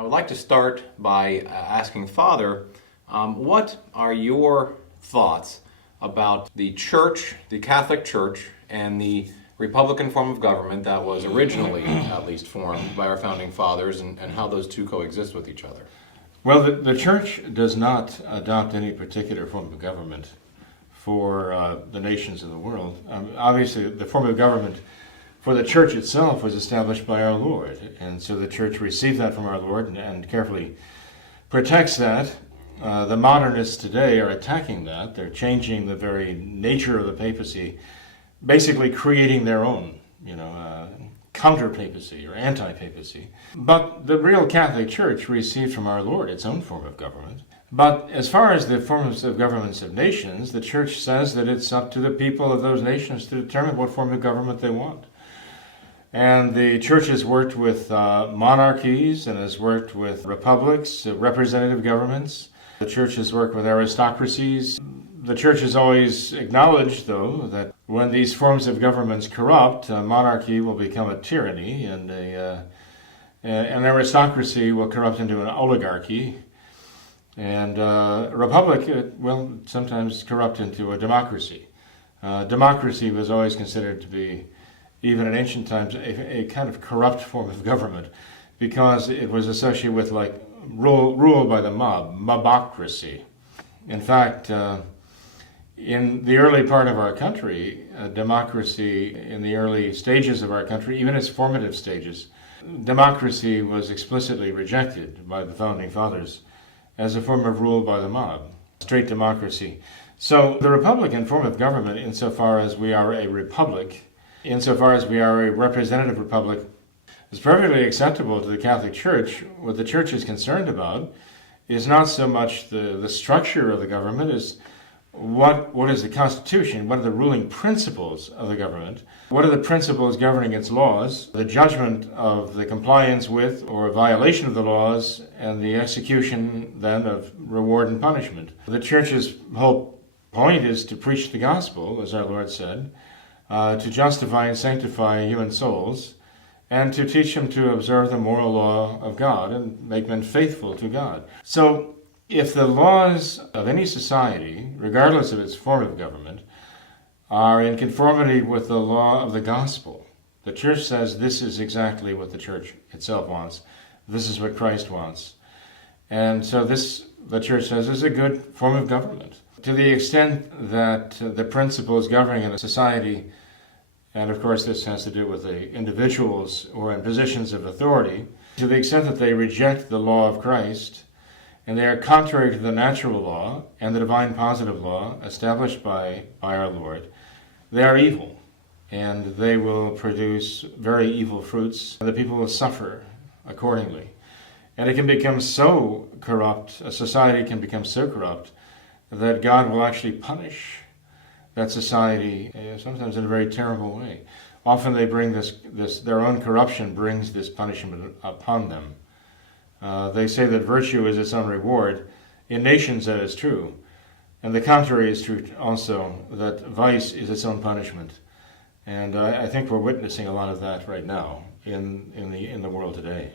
I would like to start by asking Father, what are your thoughts about the Church, the Catholic Church, and the Republican form of government that was originally at least formed by our founding fathers, and how those two coexist with each other? Well, the Church does not adopt any particular form of government for the nations of the world. Obviously, the form of government for the Church itself was established by our Lord, and so the Church received that from our Lord and carefully protects that. The modernists today are attacking that. They're changing the very nature of the papacy, basically creating their own, counter-papacy or anti-papacy. But the real Catholic Church received from our Lord its own form of government. But as far as the forms of governments of nations, the Church says that it's up to the people of those nations to determine what form of government they want. And the Church has worked with monarchies and has worked with republics, representative governments. The Church has worked with aristocracies. The Church has always acknowledged, though, that when these forms of governments corrupt, monarchy will become a tyranny, and an aristocracy will corrupt into an oligarchy, and a republic will sometimes corrupt into a democracy. Democracy was always considered to be, even in ancient times, a kind of corrupt form of government, because it was associated with rule by the mob, mobocracy. In fact, in the early part of our country, democracy, in the early stages of our country, even its formative stages, democracy was explicitly rejected by the founding fathers as a form of rule by the mob, straight democracy. So the Republican form of government, insofar as we are a republic, insofar as we are a representative republic, is perfectly acceptable to the Catholic Church. What the Church is concerned about is not so much the structure of the government as what is the Constitution, what are the ruling principles of the government, what are the principles governing its laws, the judgment of the compliance with or violation of the laws, and the execution then of reward and punishment. The Church's whole point is to preach the gospel, as our Lord said, to justify and sanctify human souls, and to teach them to observe the moral law of God and make men faithful to God. So, if the laws of any society, regardless of its form of government, are in conformity with the law of the gospel, the Church says this is exactly what the Church itself wants. This is what Christ wants. And so this, the Church says, is a good form of government. To the extent that the principles governing in a society, and of course this has to do with the individuals who are in positions of authority, to the extent that they reject the law of Christ, and they are contrary to the natural law and the divine positive law established by our Lord, they are evil, and they will produce very evil fruits, and the people will suffer accordingly. And it can become so corrupt, a society can become so corrupt, that God will actually punish that society, sometimes in a very terrible way. Often they bring their own corruption brings this punishment upon them. They say that virtue is its own reward. In nations that is true. And the contrary is true also, that vice is its own punishment. And I think we're witnessing a lot of that right now in the world today.